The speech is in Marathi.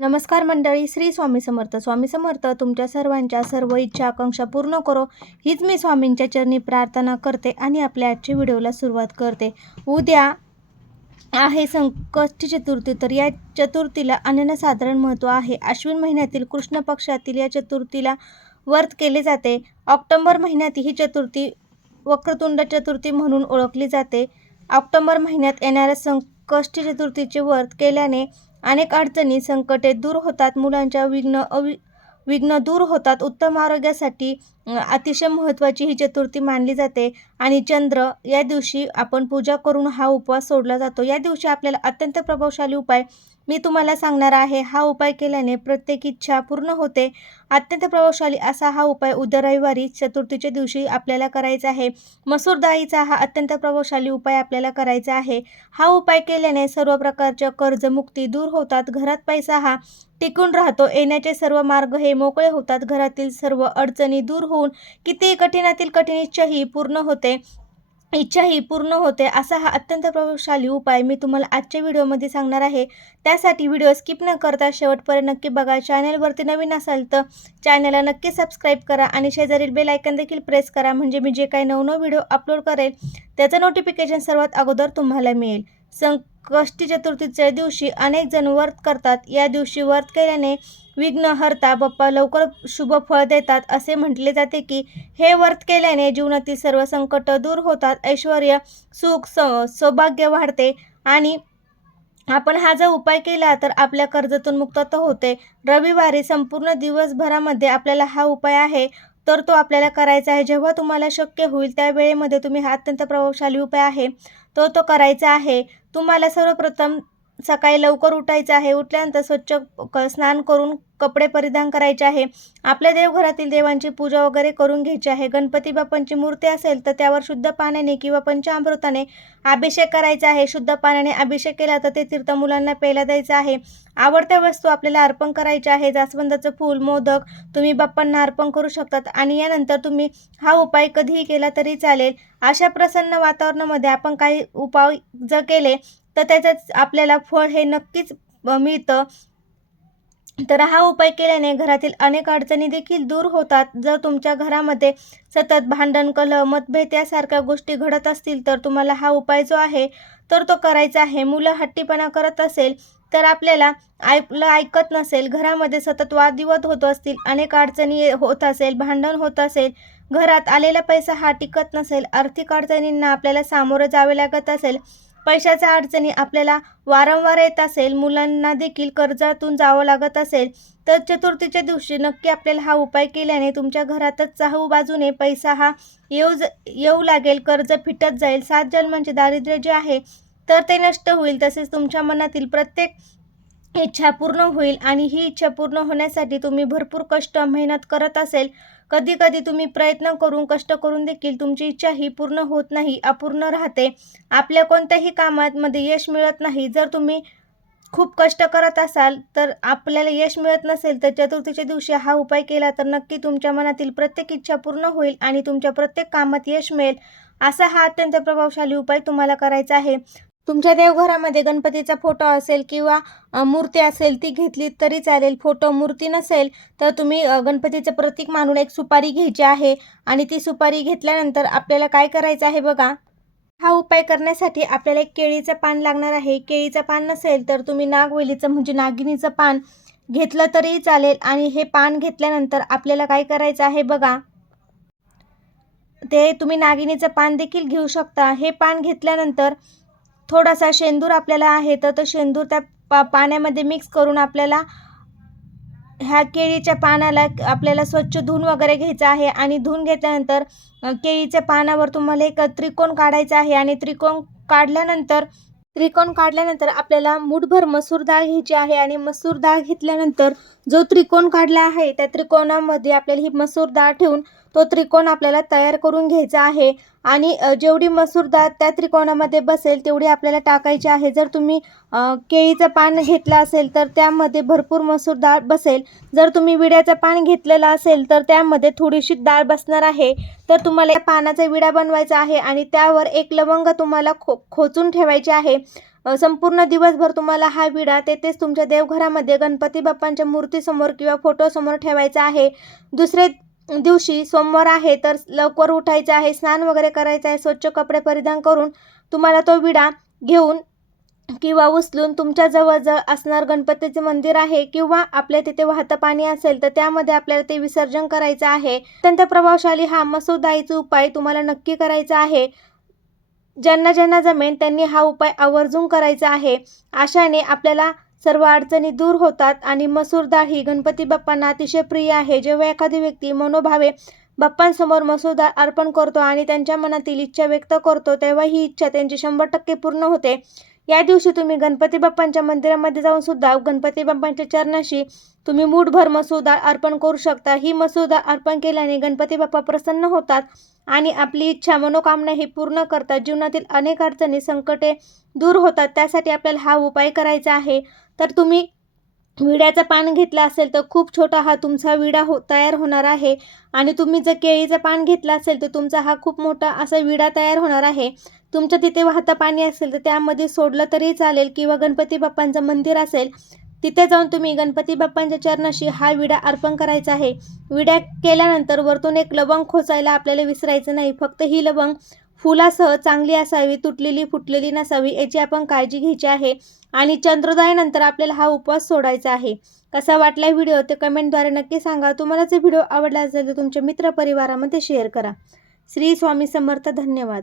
नमस्कार मंडळी, श्री स्वामी समर्थ. स्वामी समर्थ तुमच्या सर्वांच्या सर्व इच्छा आकांक्षा पूर्ण करो, हीच मी स्वामींच्या चरणी प्रार्थना करते आणि आपल्या आजच्या व्हिडिओला सुरुवात करते. उद्या आहे संकष्टी चतुर्थी. तर या चतुर्थीला अनन्यसाधारण महत्त्व आहे. अश्विन महिन्यातील कृष्ण पक्षातील या चतुर्थीला व्रत केले जाते. ऑक्टोबर महिन्यात ही चतुर्थी वक्रतुंड चतुर्थी म्हणून ओळखली जाते. ऑक्टोबर महिन्यात येणाऱ्या संकष्टी चतुर्थीचे व्रत केल्याने अनेक अडचणी संकटे दूर होतात. मुलांच्या विघ्न दूर होतात. उत्तम आरोग्यासाठी अतिशय महत्त्वाची ही चतुर्थी मानली जाते. आणि चंद्र या दिवशी आपण पूजा करून हा उपवास सोडला जातो. या दिवशी आपल्याला अत्यंत प्रभावशाली उपाय मी तुम्हाला सांगणार आहे. हा उपाय केल्याने प्रत्येक इच्छा पूर्ण होते. अत्यंत प्रभावशाली असा हा उपाय उद्या रविवारी चतुर्थीच्या दिवशी आपल्याला करायचा आहे. मसूर डाळीचा हा अत्यंत प्रभावशाली उपाय आपल्याला करायचा आहे. हा उपाय केल्याने सर्व प्रकारच्या कर्जमुक्ती दूर होतात. घरात पैसा हा टिकून राहतो. येण्याचे सर्व मार्ग हे मोकळे होतात. घरातील सर्व अडचणी दूर होऊन कितीही कठीणातील कठीण इच्छाही पूर्ण होते. असा हा अत्यंत प्रभावशाली उपाय मी तुम्हाला आजच्या व्हिडिओमध्ये सांगणार आहे. त्यासाठी व्हिडिओ स्किप न करता शेवटपर्यंत नक्की बघा. चॅनलवरती नवीन असाल तर चॅनलला नक्की सबस्क्राईब करा आणि शेजारील बेल आयकॉन देखील प्रेस करा, म्हणजे मी जे काही नवनवीन व्हिडिओ अपलोड करेल त्याचं नोटिफिकेशन सर्वात अगोदर तुम्हाला मिळेल. संकष्टी चतुर्थीच्या दिवशी अनेक जण व्रत करतात. या दिवशी व्रत केल्याने विघ्न हरता बाप्पा लवकर शुभ फळ देतात. असे म्हटले जाते की हे व्रत केल्याने जीवनातील सर्व संकट दूर होतात. ऐश्वर्य, सुख, सौभाग्य वाढते आणि आपण हा जर उपाय केला तर आपल्या कर्जातून मुक्तता होते. रविवारी संपूर्ण दिवसभरामध्ये आपल्याला हा उपाय आहे तर तो आपल्याला करायचा आहे. जेव्हा तुम्हाला शक्य होईल त्या वेळेमध्ये तुम्ही हा अत्यंत प्रभावशाली उपाय आहे तो करायचा आहे. तुम्हाला सर्वप्रथम सकाळी लवकर उठायचं आहे. उठल्यानंतर स्वच्छ स्नान करून कपडे परिधान करायचे आहे. आपल्या देवघरातील देवांची पूजा वगैरे करून घ्यायची आहे. गणपती बाप्पांची मूर्ती असेल तर त्यावर शुद्ध पाण्याने किंवा पंचामृताने अभिषेक करायचा आहे. शुद्ध पाण्याने अभिषेक केला तर ते तीर्थ मुलांना प्यायला द्यायचं आहे. आवडत्या वस्तू आपल्याला अर्पण करायच्या आहे. जास्वंदाचं फूल, मोदक तुम्ही बाप्पांना अर्पण करू शकतात. आणि यानंतर तुम्ही हा उपाय कधीही केला तरी चालेल. अशा प्रसन्न वातावरणामध्ये आपण काही उपाय जर केले तर त्याच्यात आपल्याला फळ हे नक्कीच मिळतं. तर हा उपाय केल्याने घरातील अनेक अडचणी देखील दूर होतात. जर तुमच्या घरामध्ये सतत भांडण, कलह, मतभेद यासारख्या गोष्टी घडत असतील तर तुम्हाला हा उपाय जो आहे तर तो करायचा आहे. मुलं हट्टीपणा करत असेल तर आपल्याला ऐकत नसेल, घरामध्ये सतत वादविवाद होत असतील, अनेक अडचणी होत असेल, भांडण होत असेल, घरात आलेला पैसा हा टिकत नसेल, आर्थिक अडचणींना आपल्याला सामोरं जावे लागत असेल, पैशाच्या अडचणी आपल्याला वारंवार येत असेल, मुलांना देखील कर्जातून जावं लागत असेल तर चतुर्थीच्या दिवशी नक्की आपल्याला हा उपाय केल्याने तुमच्या घरातच चाहू बाजूने पैसा हा येऊ लागेल. कर्ज फिटत जाईल. 7 जन्मांचे दारिद्र्य जे आहे तर ते नष्ट होईल. तसेच तुमच्या मनातील प्रत्येक इच्छा पूर्ण होईल. आणि ही इच्छा पूर्ण होण्यासाठी तुम्ही भरपूर कष्ट मेहनत करत असेल. कधी कधी तुम्ही प्रयत्न करून कष्ट करून देखील तुमची इच्छा ही पूर्ण होत नाही, अपूर्ण राहते. आपल्या कोणत्याही कामामध्ये यश मिळत नाही. जर तुम्ही खूप कष्ट करत असाल तर आपल्याला यश मिळत नसेल तर चतुर्थीच्या दिवशी हा उपाय केला तर नक्की तुमच्या मनातील प्रत्येक इच्छा पूर्ण होईल आणि तुमच्या प्रत्येक कामात यश मिळेल. असा हा अत्यंत प्रभावशाली उपाय तुम्हाला करायचा आहे. तुमच्या देवघरामध्ये गणपतीचा फोटो असेल किंवा मूर्ती असेल ती घेतली तरी चालेल. फोटो, मूर्ती नसेल तर तुम्ही गणपतीचं प्रतीक मानून एक सुपारी घ्यायची आहे. आणि ती सुपारी घेतल्यानंतर आपल्याला काय करायचं आहे बघा. हा उपाय करण्यासाठी आपल्याला एक केळीचं पान लागणार आहे. केळीचं पान नसेल तर तुम्ही नागवेलीचं म्हणजे नागिनीचं पान घेतलं तरी चालेल. आणि हे पान घेतल्यानंतर आपल्याला काय करायचं आहे बघा. ते तुम्ही नागिनीचं पान देखील घेऊ शकता. हे पान घेतल्यानंतर थोडासा शेंदूर आपल्याला आहे तर तो शेंदूर त्या पाण्यामध्ये मिक्स करून आपल्याला ह्या केळीच्या पानाला आपल्याला स्वच्छ धुवून वगैरे घ्यायचं आहे. आणि धुवून घेतल्यानंतर केळीच्या पानावर तुम्हाला एक त्रिकोण काढायचा आहे. आणि त्रिकोण काढल्यानंतर आपल्याला मूठभर मसूर डाळ घ्यायची आहे. आणि मसूर डाळ घेतल्यानंतर जो त्रिकोण काढला आहे त्या त्रिकोणामध्ये आपल्याला ही मसूर डाळ ठेवून तो त्रिकोण आपल्याला तयार करून घ्यायचा आहे. आणि जेवढी मसूर डाळ त्या त्रिकोणामध्ये बसेल तेवढी आपल्याला टाकायची आहे. जर तुम्ही केळीचं पान घेतलं असेल तर त्यामध्ये भरपूर मसूर डाळ बसेल. जर तुम्ही विड्याचं पान घेतलेलं असेल तर त्यामध्ये थोडीशी डाळ बसणार आहे. तर तुम्हाला या पानाचा विडा बनवायचा आहे आणि त्यावर एक लवंग तुम्हाला खोचून ठेवायची आहे. संपूर्ण दिवसभर तुम्हाला हा विडा तेथेच तुमच्या देवघरामध्ये गणपती बाप्पांच्या मूर्तीसमोर किंवा फोटोसमोर ठेवायचा आहे. दुसरे दिवशी सोमवार आहे तर लवकर उठायचं आहे, स्नान वगैरे करायचं आहे, स्वच्छ कपडे परिधान करून तुम्हाला तो विडा घेऊन किंवा उचलून तुमच्या जवळ असणार गणपतीचे मंदिर आहे किंवा आपल्या तिथे वाहतं पाणी असेल तर त्यामध्ये आपल्याला ते विसर्जन करायचं आहे. अत्यंत प्रभावशाली हा मसूर डाळीचा उपाय तुम्हाला नक्की करायचा आहे. ज्यांना ज्यांना जमेल त्यांनी हा उपाय आवर्जून करायचा आहे. अशाने आपल्याला सर्व अडचणी दूर होतात आणि मसूर डाळ ही गणपती बाप्पांना अतिशय प्रिय आहे. जेव्हा एखादी व्यक्ती मनोभावे बाप्पांसमोर मसूर डाळ अर्पण करतो आणि त्यांच्या मनातील इच्छा व्यक्त करतो तेव्हा ही इच्छा त्यांची 100% पूर्ण होते. या दिवशी तुम्ही गणपती बाप्पांच्या मंदिरामध्ये जाऊन सुद्धा गणपती बाप्पांच्या चरणाशी तुम्ही मूठभर मसूर डाळ अर्पण करू शकता. ही मसूर डाळ अर्पण केल्याने गणपती बाप्पा प्रसन्न होतात आणि आपली इच्छा मनोकामना ही पूर्ण करतात. जीवनातील अनेक अडचणी संकटे दूर होतात. त्यासाठी आपल्याला हा उपाय करायचा आहे. तर तुम्ही विड्याचं पान घेतलं असेल तर खूप छोटा हा तुमचा विडा तयार होणार आहे आणि तुम्ही जर केळीचं पान घेतलं असेल तर तुमचा हा खूप मोठा असा विडा तयार होणार आहे. तुमच्या तिथे वाहतं पाणी असेल तर त्यामध्ये सोडलं तरी चालेल किंवा गणपती बाप्पांचं मंदिर असेल तिथे जाऊन तुम्ही गणपती बाप्पांच्या चरणाशी हा विडा अर्पण करायचा आहे. विडा केल्यानंतर वरतून एक लवंग खोचायला आपल्याला विसरायचं नाही. फक्त ही लवंग फुलासह चांगली असावी, तुटलेली फुटलेली नसावी याची आपण काळजी घ्यायची आहे. आणि चंद्रोदयानंतर आपल्याला हा उपवास सोडायचा आहे. कसा वाटला व्हिडिओ ते कमेंटद्वारे नक्की सांगा. तुम्हाला जर व्हिडिओ आवडला असेल तर तुमच्या मित्रपरिवारामध्ये शेअर करा. श्री स्वामी समर्थ. धन्यवाद.